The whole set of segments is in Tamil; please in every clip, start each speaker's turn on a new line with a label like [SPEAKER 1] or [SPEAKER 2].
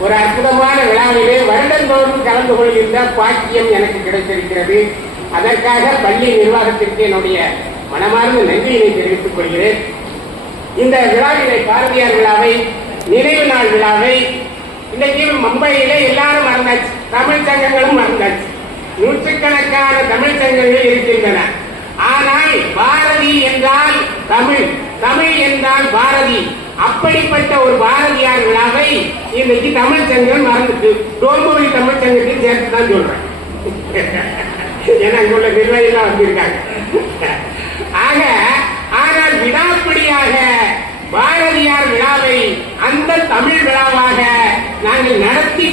[SPEAKER 1] ஒரு அற்புதமான விழாவிலே வருடந்தோறும் கலந்து கொள்கின்ற பாக்கியம் எனக்கு கிடைத்திருக்கிறது. அதற்காக பள்ளி நிர்வாகத்திற்கு என்னுடைய மனமார்ந்த நன்றியினை தெரிவித்துக் கொள்கிறேன். இந்த விழாவிலே பாரதியார் விழாவை நினைவு நாள் விழாவை இன்னைக்கு மும்பையிலே எல்லாரும் மறந்தாச்சு. தமிழ் சங்கங்களும் மறந்தாச்சு. நூற்றுக்கணக்கான தமிழ் சங்கங்கள் இருக்கின்றன. ஆனால் பாரதி என்றால் தமிழ். தமிழ் என்றால் பாரதி. அப்படிப்பட்ட ஒரு பாரதியார் விழா இன்னைக்கு தமிழ் சங்கம் மறந்துட்டு தோம்புவை தமிழ் சங்கத்தையும் சேர்த்து தான் சொல்றேன். ஏன்னா இங்க உள்ள நிர்வாகிகள் வந்திருக்காங்க. ஆக ஆனால் விடாப்படியாக பாரதியார் விழாவை அந்த தமிழ் விழாவாக நாங்கள் நடத்தி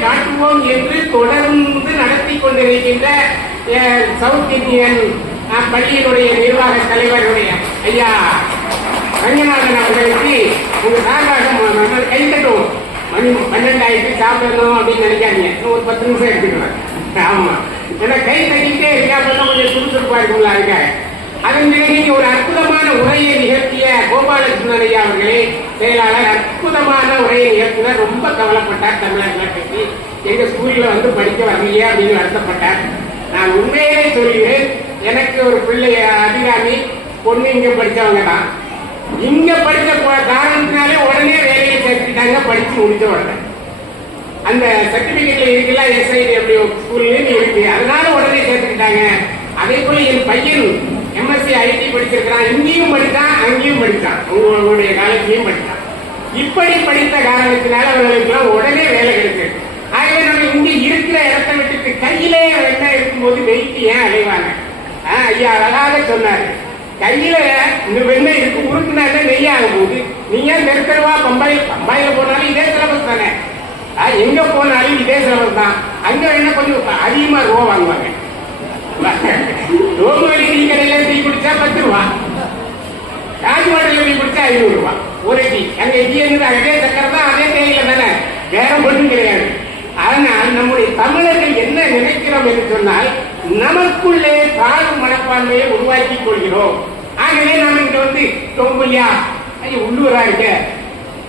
[SPEAKER 1] காட்டுவோம் என்று தொடர்ந்து நடத்தி கொண்டிருக்கின்ற அஹ், சவுத் இந்தியன் பள்ளியினுடைய நிர்வாக தலைவருடைய ஐயா ரங்கநாதன் அவர்களுக்கு மணி பன்னெண்டாயிரத்து சாப்பிடணும் அப்படின்னு நினைக்காதீங்க. இன்னும் ஒரு பத்து நிமிஷம் எடுத்துக்கலாம். ஆமா. ஏன்னா கை தட்டிக்கிட்டே இருக்கா அப்பதான் கொஞ்சம் சுறுசுறுப்பா இருக்கும்ல அதுக்காக. அதன் பிறகு ஒரு அற்புதமான உரையை நிகழ்த்திய கோபாலகிருஷ்ணன் ஐயா அவர்களே செயலாளர் அற்புதமான உரையை நிகழ்த்தினார். ரொம்ப கவலைப்பட்டார் தமிழர்களை பற்றி எங்க ஸ்கூல்ல வந்து படிக்க வரலையே அப்படின்னு வருத்தப்பட்டார். நான் உண்மையிலே சொல்கிறேன் எனக்கு ஒரு பிள்ளை அபிராமி பொண்ணு இங்க படிச்சவங்க தான். இங்க படிச்ச காரணத்தினாலே உடனே வேலையை சேர்த்துக்கிட்டாங்க படிச்சு முடிச்ச உடனே. அந்த சர்டிபிகேட்ல இருக்குல்ல எஸ்ஐடி அப்படி ஸ்கூல்லயும் இருக்கு. அதனால உடனே சேர்த்துக்கிட்டாங்க. அதே போல என் பையன் எம்எஸ்சி ஐடி படிச்சிருக்கிறான். இங்கேயும் படித்தான் அங்கேயும் படித்தான் உங்களுடைய காலேஜ்லயும் படித்தான் இப்படி படித்த காரணத்தினால அவர்களுக்கு உடனே வேலை கிடைச்சது. ஆகவே நம்ம இங்க இருக்கிற இடத்தை விட்டுட்டு கையிலே வெண்ணெய் இருக்கும்போது வெயிட் ஏன் அலைவாங்க? ஆ, ஐயா அழகாக சொன்னாரு. கையில இந்த வெண்ணெய் இருக்கு உருக்குனால நெய் ஆகும் போது நீங்க நெருக்கருவா பம்பாயில் பம்பாயில போனாலும் இதே சிலபஸ் தானே? எங்க போனாலும் இதே செலவு தான். அங்க என்ன கொஞ்சம் அதிகமா ரூபா வாங்குவாங்க. ரோமவெளி டீ கடையில டீ குடிச்சா பத்து ரூபா. ராஜ்மாடல டீ குடிச்சா ஐநூறு ரூபா. ஒரு டீ. அங்க டீ என்னது அதே சக்கரை தான் அதே தேயில தானே. வேற ஒன்றும் கிடையாது. ஆனால் நம்முடைய தமிழர்கள் என்ன நினைக்கிறோம் என்று சொன்னால் நமக்குள்ளே தாழ்வு மனப்பான்மையை உருவாக்கி கொள்கிறோம். ஆகவே நாம் இங்க வந்து தொம்பையா ஐயோ உள்ளூரா இருக்க?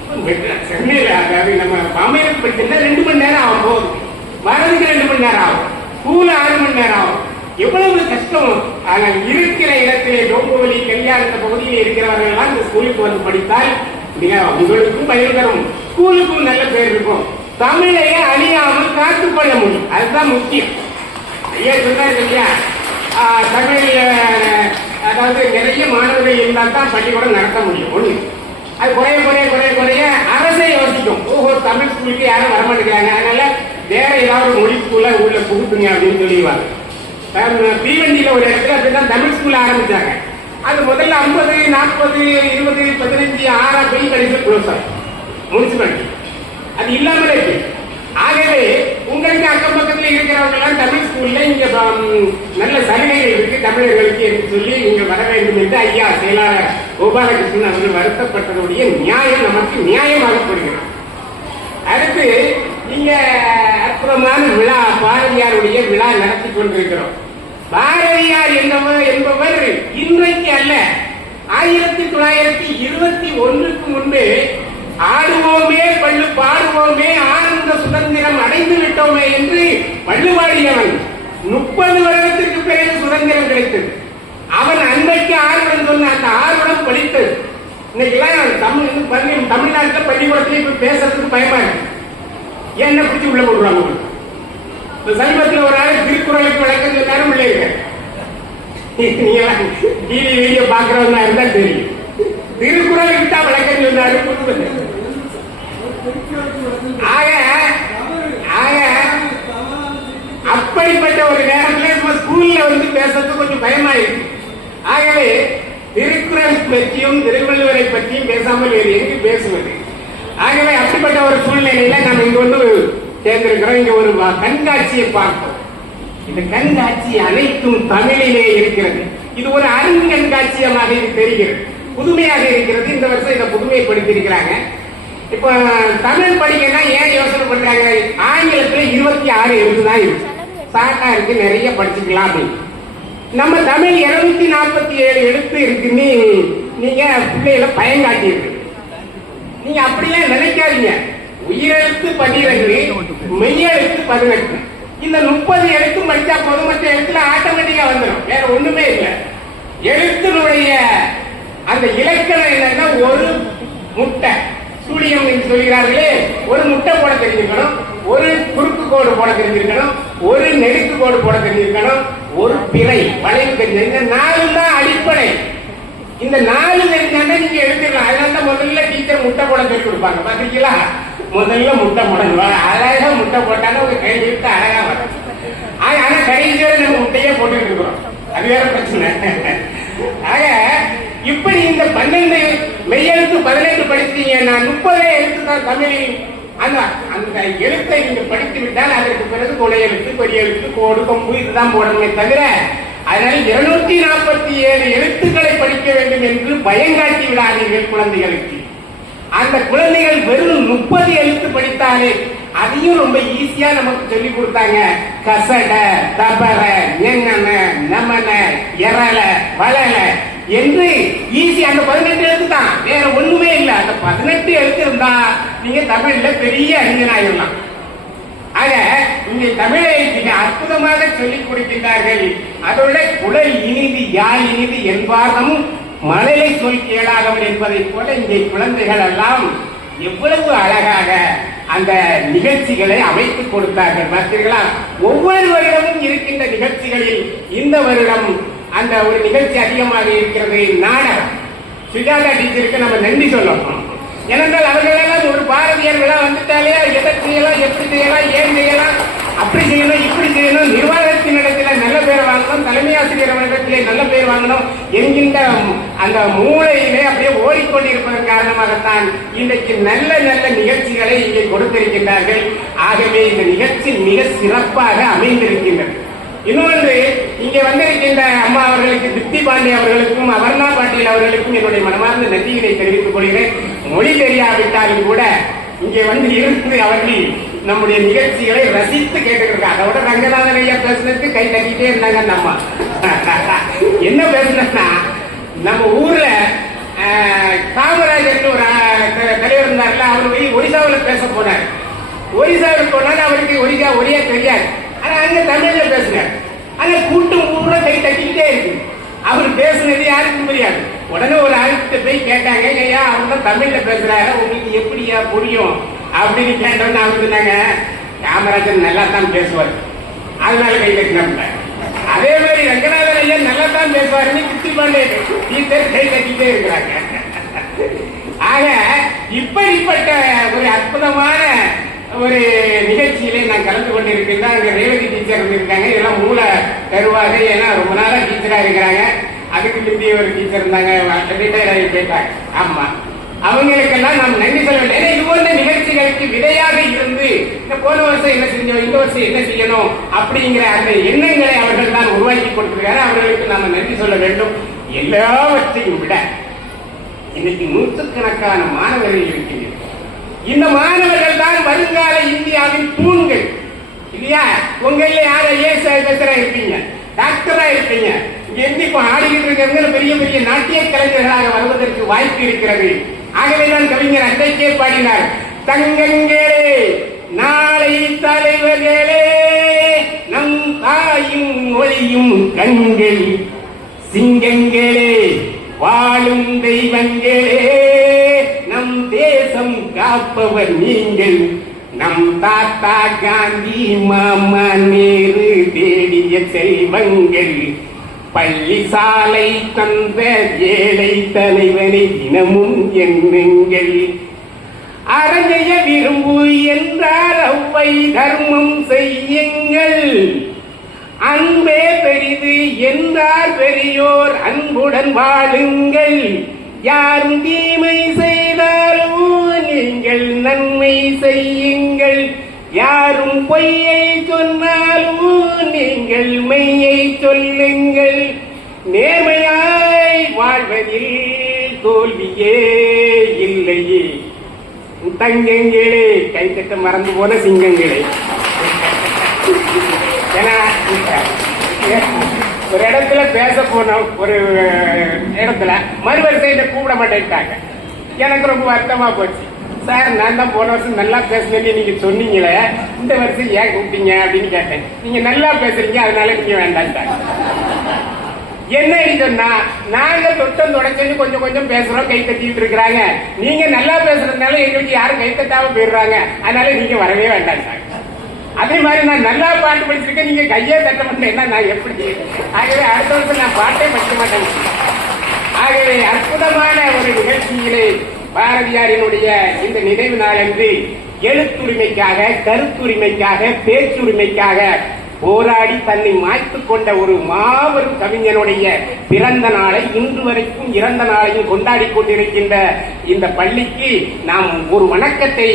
[SPEAKER 1] அதாவது நம்ம அமையல் ரெண்டு மணி நேரம் ஆகும் போகுது வரதுக்கு ரெண்டு மணி நேரம் ஆகும் ஸ்கூல் ஆறு மணி நேரம் ஆகும் எவ்வளவு கஷ்டம் ஆனால் இருக்கிற இடத்திலே டோம்புவலி கல்யாணத்த பகுதியில் இருக்கிறவர்கள் எல்லாம் இந்த ஸ்கூலுக்கு வந்து படித்தால் மிக உங்களுக்கும் பயன் தரும் ஸ்கூலுக்கும் நல்ல பேர் இருக்கும் தமிழையே அழியாமல் காத்துக்கொள்ள முடியும் அதுதான் முக்கியம் ஐயா சொன்னாரு இல்லையா தமிழ் அதாவது நிறைய மாணவர்கள் இருந்தால் தான் பள்ளிக்கூடம் நடத்த முடியும். ஒண்ணு. அது குறைய குறைய குறைய குறைய அரசே யோசிக்கும். ஓஹோ தமிழ் ஸ்கூலுக்கு யாரும் வரமாட்டேங்கிறாங்க. அதனால வேற ஏதாவது மொழி ஸ்கூல்ல உள்ள புகுத்துங்க அப்படின்னு சொல்லிடுவாங்க. தீவண்டியில ஒரு இடத்துல அப்படிதான் தமிழ் ஸ்கூல் ஆரம்பிச்சாங்க. அது முதல்ல ஐம்பது நாற்பது இருபது பதினஞ்சு ஆறா போய் கடைசியில் க்ளோஸ் ஆகும் முனிசிபாலிட்டி அது இல்லாமலே இருக்கு. ஆகவே உங்களுக்கு அக்கம் பக்கத்தில் இருக்கிறவங்க எல்லாம் தமிழ் ஸ்கூல்ல இங்க நல்ல சலுகைகள் இருக்கு தமிழர்களுக்கு என்று சொல்லி இங்க வர வேண்டும் என்று ஐயா செயலாளர் கோபாலகிருஷ்ணன் அவர்கள் வருத்தப்பட்டதுடைய நியாயம் நமக்கு நியாயமாகப்படுகிறது அடுத்து இங்க அற்புதமான விழா பாரதியாருடைய விழா நடத்தி கொண்டிருக்கிறோம். பாரதியார் என்பவர் என்பவர் இன்றைக்கு அல்ல. ஆயிரத்தி தொள்ளாயிரத்தி இருபத்தி ஒன்றுக்கு முன்பு ஆடுவோமே பள்ளு பாடுவோமே ஆனந்த சுதந்திரம் அடைந்து விட்டோமே என்று பள்ளுவாடியவன் முப்பது வருடத்திற்கு பிறகு சுதந்திரம் கிடைத்தது. அவன் அன்றைக்கு ஆர்வம் சொன்ன அந்த ஆர்வம் படித்தது. இன்னைக்கெல்லாம் தமிழ் பள்ளி தமிழ்நாட்டில் பள்ளிக்கூடத்துல இப்ப பேசுறதுக்கு பயமா இருக்கு. என்ன பிடிச்சி உள்ள போடுறாங்க இந்த சமீபத்தில் ஒரு ஆள் திருக்குறளுக்கு விளக்கம் சொன்னாலும் பிள்ளைங்க நீங்க டிவி வீடியோ பாக்குறவங்க இருந்தா தெரியும் திருக்குறளுக்கு தான் விளக்கம் சொன்னாரு ஆக ஆக அப்படிப்பட்ட ஒரு நேரத்தில் நம்ம ஸ்கூல்ல வந்து பேசுறது கொஞ்சம் பயமா இருக்கு. ஆகவே திருக்குறள் பற்றியும் திருவள்ளுவரை பற்றியும் பேசாமல் வேறு எங்கு பேசுவது. ஆகவே அப்படிப்பட்ட ஒரு சூழ்நிலையில நாம் இங்க வந்து சேர்ந்திருக்கிறோம் இங்க ஒரு கண்காட்சியை பார்ப்போம். இந்த கண்காட்சி அனைத்தும் தமிழிலே இருக்கிறது. இது ஒரு அருங்கண்காட்சியமாக இது தெரிகிறது. புதுமையாக இருக்கிறது. இந்த வருஷம் இதை புதுமைப்படுத்தியிருக்கிறாங்க. இப்போ தமிழ் படிக்கன்னா ஏன் யோசனை பண்றாங்க? ஆங்கிலத்துல இருபத்தி ஆறு எழுதுதான் இருக்கு. சாட்டா இருக்கு நிறைய படிச்சுக்கலாம் அப்படின்னு. நம்ம தமிழ் இருநூத்தி நாற்பத்தி ஏழு எழுத்து இருக்குன்னு நீங்க பிள்ளைகளை பயங்காட்டி இருக்கு நீங்க அப்படிலாம் நினைக்காதீங்க. உயிரெழுத்து பன்னிரண்டு மெய்யெழுத்து பதினெட்டு. இந்த முப்பது எழுத்து படிச்சா போதும் மற்ற எழுத்துல ஆட்டோமேட்டிக்கா வந்துடும் வேற ஒண்ணுமே இல்லை. எழுத்தினுடைய அந்த இலக்கணம் என்னன்னா ஒரு முட்டை. சூழியம் சொல்கிறார்களே ஒரு முட்டை போட தெரிஞ்சுக்கணும். குறுக்கு கோடு போட தெரிஞ்சிருக்கணும் ஒரு நெடுக்கு கோடு போட தெரிஞ்சிருக்கணும் ஒரு பிறை வளைவு தெரிஞ்சு இந்த நாலு தான் அடிப்படை. இந்த நாலு தெரிஞ்சாண்டா நீங்க எழுதிடலாம். அதனால தான் முதல்ல டீச்சர் முட்டை போட சொல்லி கொடுப்பாங்க. பாத்தீங்களா முதல்ல முட்டை போடணும். அழகா முட்டை போட்டாங்க உங்க கை விட்டு அழகா வரும். ஆனா ஆனா கடைசியோட நம்ம முட்டையே போட்டுக்கிட்டு இருக்கிறோம். அது வேற பிரச்சனை. ஆக இப்படி இந்த பன்னெண்டு மெய்யெழுத்து பதினெட்டு படிச்சீங்கன்னா முப்பதே எழுத்து தான் தமிழில். அந்த அந்த எழுத்தை நீங்க படித்து விட்டால் அதற்கு பிறகு கொலை எழுத்து பெரிய எழுத்து கோடு கொம்பு இதுதான் போடணுமே தவிர அதனால் இருநூத்தி நாற்பத்தி ஏழு எழுத்துக்களை படிக்க வேண்டும் என்று பயங்காட்டி விடாதீர்கள் குழந்தைகளுக்கு. அந்த குழந்தைகள் வெறும் முப்பது எழுத்து படித்தாலே அதையும் ரொம்ப ஈஸியா நமக்கு சொல்லி கொடுத்தாங்க. கசட தபர எங்கன நமன எரல வளல என்று ஈஸி. அந்த பதினெட்டு எழுத்து தான் வேற ஒண்ணுமே இல்லை. அந்த பதினெட்டு எழுத்து இருந்தா நீங்க தமிழ்ல பெரிய அறிஞனாயிடலாம் ஆக இங்கே தமிழை மிக அற்புதமாக சொல்லிக் கொடுக்கின்றார்கள். அதோட குழல் இனிது யாழ் இனிது என்பாரும் மழலை சொல் கேளாதவன் என்பதைப் போல இங்கே குழந்தைகள் எல்லாம் எவ்வளவு அழகாக அந்த நிகழ்ச்சிகளை அமைத்துக் கொடுத்தார்கள். பார்த்தீர்களா? ஒவ்வொரு வருடமும் இருக்கின்ற நிகழ்ச்சிகளில் இந்த வருடம் அந்த ஒரு நிகழ்ச்சி அதிகமாக இருக்கிறது நாடகம். சுஜாதா டீச்சருக்கு நம்ம நன்றி சொல்லணும். ஏனென்றால் அவர்கள் பாரதியர்களா வந்துட்டாலே எதை செய்யலாம் எப்படி செய்யலாம் ஏன் செய்யலாம் அப்படி செய்யணும் இப்படி செய்யணும் நிர்வாகத்தின் இடத்துல நல்ல பேர் வாங்கணும் தலைமை ஆசிரியர் இடத்திலே நல்ல பேர் வாங்கணும் என்கின்ற அந்த மூளையிலே அப்படியே ஓடிக்கொண்டிருப்பதன் காரணமாகத்தான் இன்றைக்கு நல்ல நல்ல நிகழ்ச்சிகளை இங்கே கொடுத்திருக்கின்றார்கள். ஆகவே இந்த நிகழ்ச்சி மிக சிறப்பாக அமைந்திருக்கின்றது. இன்னொன்று இங்கே வந்திருக்கின்ற அம்மா அவர்களுக்கு திருப்தி பாண்டி அவர்களுக்கும் அபர்ணா பாட்டீல் அவர்களுக்கும் என்னுடைய மனமார்ந்த நன்றியினை தெரிவித்துக் கொள்கிறேன். மொழி தெரியாவிட்டாலும் கூட இங்கே வந்து இருந்து அவர்கள் நம்முடைய நிகழ்ச்சிகளை ரசித்து கேட்டுக்கிறாங்க அதை விட ரங்கநாதன் ஐயா பேசுனதுக்கு கை தட்டிட்டே இருந்தாங்க நம்ம என்ன பேசுனா நம்ம ஊர்ல காமராஜர் ஒரு தலைவர் இருந்தார்ல அவர் போய் ஒரிசாவில் பேச போனார். ஒரிசாவில் போனாலும் அவருக்கு ஒரிசா ஒரியா தெரியாது. ஆனா அங்க தமிழ்ல பேசுனார். ஆனா கூட்டம் ஊர்ல கை தட்டிக்கிட்டே இருக்கு. அவர் பேசுனது யாருக்கும் தெரியாது உடனே ஒரு ஆளுகிட்ட போய் கேட்டாங்க ஐயா அவங்க தமிழ்ல பேசுறாரு உங்களுக்கு எப்படியா புரியும்? அப்படின்னு கேட்டோன்னு அவங்க சொன்னாங்க காமராஜர் நல்லா தான் பேசுவார். அதனால கை தட்டினாங்க அதே மாதிரி ரங்கநாதன் ஐயா நல்லா தான் பேசுவாருன்னு கிட்டி பாண்டே டீச்சர் கை கட்டிட்டே இருக்கிறாங்க. ஆக இப்படிப்பட்ட ஒரு அற்புதமான ஒரு நிகழ்ச்சியிலே நான் கலந்து கொண்டிருக்கின்றேன். அங்க ரேவதி டீச்சர் இருந்திருக்காங்க இதெல்லாம் மூல தருவாங்க ஏன்னா ரொம்ப நாளா டீச்சரா இருக்கிறாங்க. அதுக்கு முந்தைய ஒரு டீச்சர் இருந்தாங்க ரிட்டையர் ஆகி போயிட்டாங்க ஆமா. அவங்களுக்கெல்லாம் நாம் நன்றி சொல்ல வேண்டும். ஏன்னா இது போன்ற நிகழ்ச்சிகளுக்கு விதையாக இருந்து இந்த போன வருஷம் என்ன செஞ்சோம் இந்த வருஷம் என்ன செய்யணும் அப்படிங்கிற அந்த எண்ணங்களை அவர்கள் தான் உருவாக்கி கொடுத்திருக்காரு. அவர்களுக்கு நாம நன்றி சொல்ல வேண்டும். எல்லாவற்றையும் விட இன்னைக்கு நூற்றுக்கணக்கான மாணவர்கள் இருக்கின்றனர் இந்த மாணவர்கள் தான் வருங்கால இந்தியாவின் தூண்கள். இல்லையா? உங்கள யார ஏச பேசுறா இருப்பீங்க. டாக்டரா இருப்பீங்க. இங்க ஆடுகின்ற இப்ப ஆடிக்கிட்டு இருக்கிறவங்க பெரிய பெரிய நாட்டிய கலைஞர்களாக வருவதற்கு வாய்ப்பு இருக்கிறது. ஆகவேதான் கவிஞர் அன்றைக்கே பாடினார். தங்கங்களே நாளை தலைவர்களே நம் தாயும் ஒளியும் கண்கள் சிங்கங்களே வாழும் தெய்வங்களே நம் தேசம் காப்பவர் நீங்கள். நம் தாத்தா காந்தி மாமா நேரு தேடிய செல்வங்கள் பள்ளி சாலை தந்த ஏழை தலைவனை தினமும் எண்ணுங்கள். அரங்கைய விரும்பு என்றார் அவ்வை தர்மம் செய்யுங்கள். அன்பே பெரிது என்றார் பெரியோர் அன்புடன் வாழுங்கள். யாரும் தீமை செய்தாலும் நீங்கள் நன்மை செய்யுங்கள். யாரும் பொய்யை சொன்னாலும் நீங்கள் மெய்யை சொல்லுங்கள். நேர்மையாய் தோல்வியே இல்லையே. தங்கங்களே கட்ட மறந்து போன சிங்கங்களே. ஏன்னா ஒரு இடத்துல பேச போனோம் ஒரு இடத்துல மறுவரிசையில கூப்பிட மாட்டேன்ட்டாங்க. எனக்கு ரொம்ப வருத்தமா போச்சு. சார் நான் தான் போன வருஷம் நல்லா பேசுனேன்னு நீங்க சொன்னீங்களே இந்த வருஷம் ஏன் கூப்பிட்டீங்க? அப்படின்னு கேட்டேன். நீங்க நல்லா பேசுறீங்க அதனால நீங்க வேண்டாம் என்ன சொன்னா? நாங்க தொட்டம் தொடச்சன்னு கொஞ்சம் கொஞ்சம் பேசுறோம் கை தட்டிட்டு இருக்கிறாங்க. நீங்க நல்லா பேசுறதுனால எங்களுக்கு யாரும் கை தட்டாம போயிடுறாங்க. அதனால நீங்க வரவே வேண்டாம் சார். அதே மாதிரி நான் நல்லா பாட்டு படிச்சிருக்கேன் நீங்க கையே தட்ட மாட்டேன்னா நான் எப்படி? ஆகவே அடுத்த வருஷம் நான் பாட்டே படிக்க மாட்டேன். ஆகவே அற்புதமான ஒரு நிகழ்ச்சியிலே பாரதியாரினுடைய இந்த நினைவு நாளன்று எழுத்துரிமைக்காக கருத்துரிமைக்காக பேச்சுரிமைக்காக போராடி தன்னை மாய்த்துக் கொண்ட ஒரு மாபெரும் கவிஞனுடைய பிறந்த நாளை இன்று வரைக்கும் இறந்த நாளையும் கொண்டாடி கொண்டிருக்கின்ற இந்த பள்ளிக்கு நாம் ஒரு வணக்கத்தை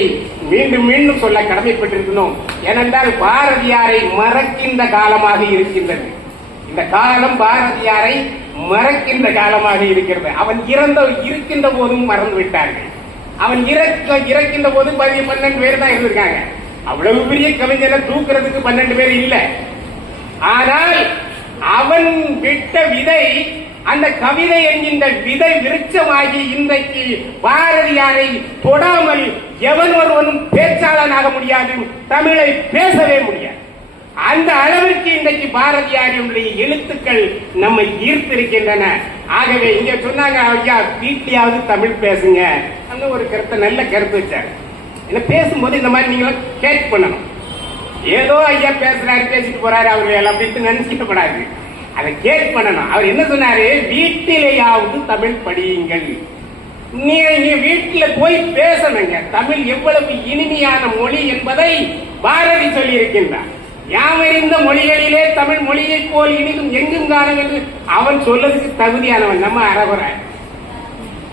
[SPEAKER 1] மீண்டும் மீண்டும் சொல்ல கடமைப்பட்டிருக்கிறோம். ஏனென்றால் பாரதியாரை மறக்கின்ற காலமாக இருக்கின்றது. இந்த காலம் பாரதியாரை மறக்கின்ற காலமாக இருக்கிறது. அவன் இறந்த இருக்கின்ற போதும் மறந்து விட்டார்கள் அவன் இறக்க இறக்கின்ற போது பதிவு பன்னெண்டு பேர் தான் இருந்திருக்காங்க. அவ்வளவு பெரிய கவிஞனை தூக்குறதுக்கு பன்னெண்டு பேர் இல்ல. ஆனால் அவன் விட்ட விதை அந்த கவிதை என்கின்ற விதை விருட்சமாகி இன்றைக்கு பாரதியாரை தொடாமல் எவன் ஒருவனும் பேச்சாளனாக முடியாது தமிழை பேசவே முடியாது. அந்த அளவிற்கு இன்றைக்கு பாரதியாரினுடைய எழுத்துக்கள் நம்மை ஈர்த்திருக்கின்றன. ஆகவே இங்க சொன்னாங்க ஐயா வீட்லயாவது தமிழ் பேசுங்க. அந்த ஒரு கருத்தை நல்ல கருத்து வச்சாரு. என்ன பேசும்போது இந்த மாதிரி நீங்க கேட் பண்ணணும் ஏதோ ஐயா பேசுறாரு பேசிட்டு போறாரு அவர் எல்லாம் நினைச்சிக்க நினைச்சிக்கப்படாது அதை கேட் பண்ணணும் அவர் என்ன சொன்னாரு? வீட்டிலேயாவது தமிழ் படியுங்கள். நீங்க நீ வீட்டில் போய் பேசணுங்க. தமிழ் எவ்வளவு இனிமையான மொழி என்பதை பாரதி சொல்லி இருக்கின்றார் யாமறிந்த மொழிகளிலே தமிழ் மொழியை போல் இனிதும் எங்கும் காணும் என்று அவன் சொல்லதுக்கு தகுதியானவன் நம்ம அறகுறை.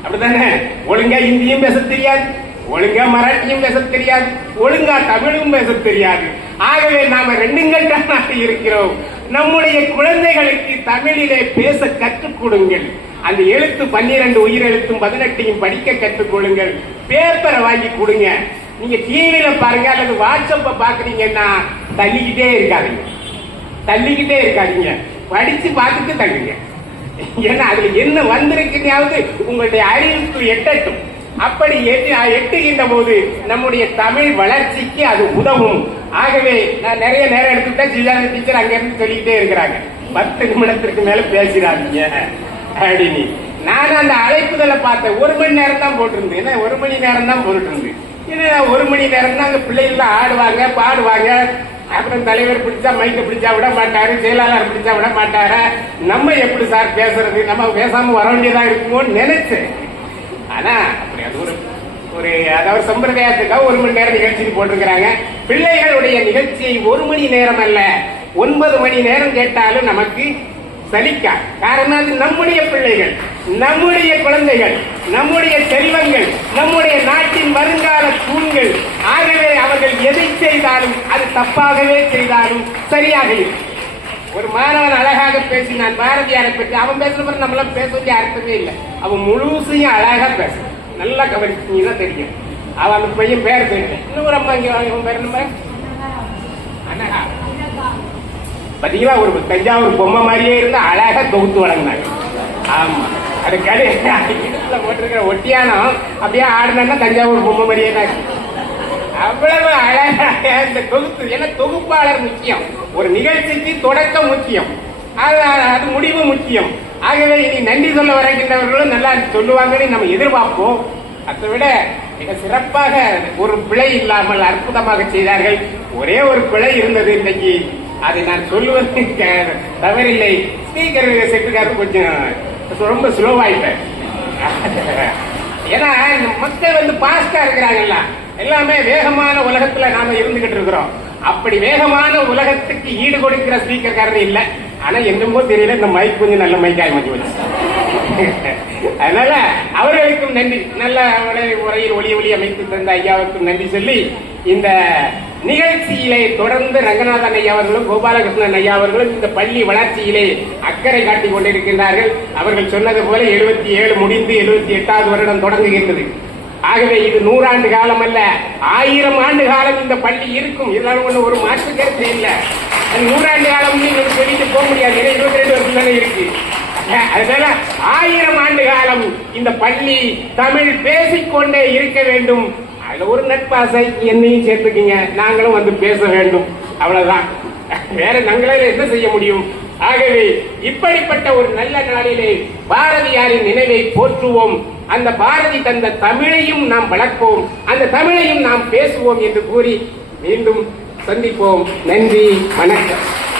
[SPEAKER 1] அப்படித்தானே? ஒழுங்கா இந்தியும் பேச தெரியாது. ஒழுங்கா மராட்டியும் பேச தெரியாது ஒழுங்கா தமிழும் பேச தெரியாது. ஆகவே நாம ரெண்டுங்கள்டாக இருக்கிறோம். நம்முடைய குழந்தைகளுக்கு தமிழிலே பேச கற்றுக் கொடுங்கள். அந்த எழுத்து பன்னிரண்டு உயிரெழுத்தும் பதினெட்டையும் படிக்க கற்றுக் கொடுங்கள் பேப்பரை வாங்கி கொடுங்க. நீங்க டிவியில பாருங்க அல்லது வாட்ஸ்அப்ப பாக்குறீங்கன்னா தள்ளிக்கிட்டே இருக்காதீங்க. தள்ளிக்கிட்டே இருக்காதீங்க. படிச்சு பார்த்துட்டு தள்ளுங்க. ஏன்னா அதுல என்ன வந்திருக்குனாவது உங்களுடைய அறிவுக்கு எட்டட்டும். அப்படி எட்டு- எட்டுகின்ற போது நம்முடைய தமிழ் வளர்ச்சிக்கு அது உதவும். ஆகவே நான் நிறைய நேரம் எடுத்துட்டேன் சுஜாதா டீச்சர் அங்க இருந்து சொல்லிக்கிட்டே இருக்கிறாங்க. பத்து நிமிடத்திற்கு மேல பேசுறாதீங்க அப்படின்னு நான் அந்த அழைப்புதலை பார்த்தேன். ஒரு மணி நேரம் தான் போட்டிருந்தேன் என்ன ஒரு மணி நேரம் தான் போட்டுருந்து இது ஒரு மணி நேரம் தான் அங்க பிள்ளைகள் ஆடுவாங்க பாடுவாங்க. அப்புறம் தலைவர் பிடிச்சா மைக்க பிடிச்சா விட மாட்டாரு செயலாளர் பிடிச்சா விட மாட்டாரு. நம்ம எப்படி சார் பேசுறது? நம்ம பேசாம வர வேண்டியதா இருக்குமோன்னு நினைச்சேன். ஆனா அப்படி அது ஒரு ஒரு அதாவது சம்பிரதாயத்துக்காக ஒரு மணி நேரம் நிகழ்ச்சி போட்டிருக்கிறாங்க. பிள்ளைகளுடைய நிகழ்ச்சியை ஒரு மணி நேரம் அல்ல. ஒன்பது மணி நேரம் கேட்டாலும் நமக்கு சலிக்கா காரணம் அது நம்முடைய பிள்ளைகள் நம்முடைய குழந்தைகள் நம்முடைய செல்வங்கள் நம்முடைய நாட்டின் வருங்கால தூண்கள். ஆகவே அவர்கள் எதை செய்தாலும் அது தப்பாகவே செய்தாலும் சரியாக இருக்கும் ஒரு மாணவன் அழகாக பேசினான். பாரதியாரை பற்றி அவன் பேசுறப்ப நம்மளாம் பேச வேண்டிய அர்த்தமே இல்லை. அவன் முழுசையும் அழகா பேசுறான். நல்லா கவனிச்சீங்கன்னா தெரியும். அவன் அந்த பையன் பேர் தெரியும். இன்னொரு அம்மா இங்க இவன் பேர் நம்ம அண்ணா பாத்தீங்களா ஒரு தஞ்சாவூர் பொம்மை மாதிரியே இருந்து அழகா தொகுத்து வழங்கினாங்க. ஆமா. அது கடை போட்டிருக்கிற ஒட்டியானம் அப்படியே ஆடினா தஞ்சாவூர் பொம்மை மாதிரியே தான் அவ்வளவு அழகாக இந்த தொகுத்து ஏன்னா தொகுப்பாளர் முக்கியம். ஒரு நிகழ்ச்சிக்கு தொடக்கம் முக்கியம். அது அது முடிவு முக்கியம். ஆகவே இனி நன்றி சொல்ல வருகின்றவர்களும் நல்லா சொல்லுவாங்கன்னு நம்ம எதிர்பார்ப்போம். அதை விட மிக சிறப்பாக ஒரு பிழை இல்லாமல் அற்புதமாக செய்தார்கள். ஒரே ஒரு பிழை இருந்தது இன்னைக்கு. அதை நான் சொல்லுவது தவறில்லை. ஸ்பீக்கர் செட்டுக்காரர் கொஞ்சம் ரொம்ப ஸ்லோவாயிட்டேன் ஏன்னா மக்கள் வந்து பாஸ்டா இருக்கிறாங்கல்ல. எல்லாமே வேகமான உலகத்துல நாம இருந்துகிட்டு இருக்கிறோம். அப்படி வேகமான உலகத்துக்கு ஈடு கொடுக்கிற ஸ்பீக்கர் காரணம் இல்ல. ஆனா என்னமோ தெரியல இந்த மைக் கொஞ்சம் நல்ல மைக்காய் அமைச்சு வச்சு அதனால அவர்களுக்கும் நன்றி. நல்ல உரை- உரையில் ஒளி ஒளி அமைத்து தந்த ஐயாவுக்கும் நன்றி சொல்லி இந்த நிகழ்ச்சியிலே தொடர்ந்து ரங்கநாதன் ஐயா அவர்களும் கோபாலகிருஷ்ணன் ஐயா அவர்களும் இந்த பள்ளி வளர்ச்சியிலே அக்கறை காட்டிக் கொண்டிருக்கின்றார்கள். அவர்கள் சொன்னது போல எழுபத்தி ஏழு முடிந்து எழுபத்தி எட்டாவது வருடம் தொடங்குகின்றது. ஆகவே இது நூறாண்டு காலம் அல்ல. ஆயிரம் ஆண்டு காலம் இந்த பள்ளி இருக்கும். இதனால ஒண்ணு ஒரு மாற்று கருத்து இல்லை. நூறாண்டு காலம் நீங்கள் சொல்லிட்டு போக முடியாது. இருபத்தி ரெண்டு வருஷம் தானே இருக்கு. அதனால ஆயிரம் ஆண்டு காலம் இந்த பள்ளி தமிழ் பேசிக்கொண்டே இருக்க வேண்டும். அதுல ஒரு நட்பாசை என்னையும் சேர்த்துக்கீங்க. நாங்களும் வந்து பேச வேண்டும். அவ்வளவுதான். வேற நாங்களே என்ன செய்ய முடியும்? ஆகவே இப்படிப்பட்ட ஒரு நல்ல நாளிலே பாரதியாரின் நினைவை போற்றுவோம். அந்த பாரதி தந்த தமிழையும் நாம் வளர்ப்போம். அந்த தமிழையும் நாம் பேசுவோம் என்று கூறி மீண்டும் சந்திப்போம். நன்றி வணக்கம்.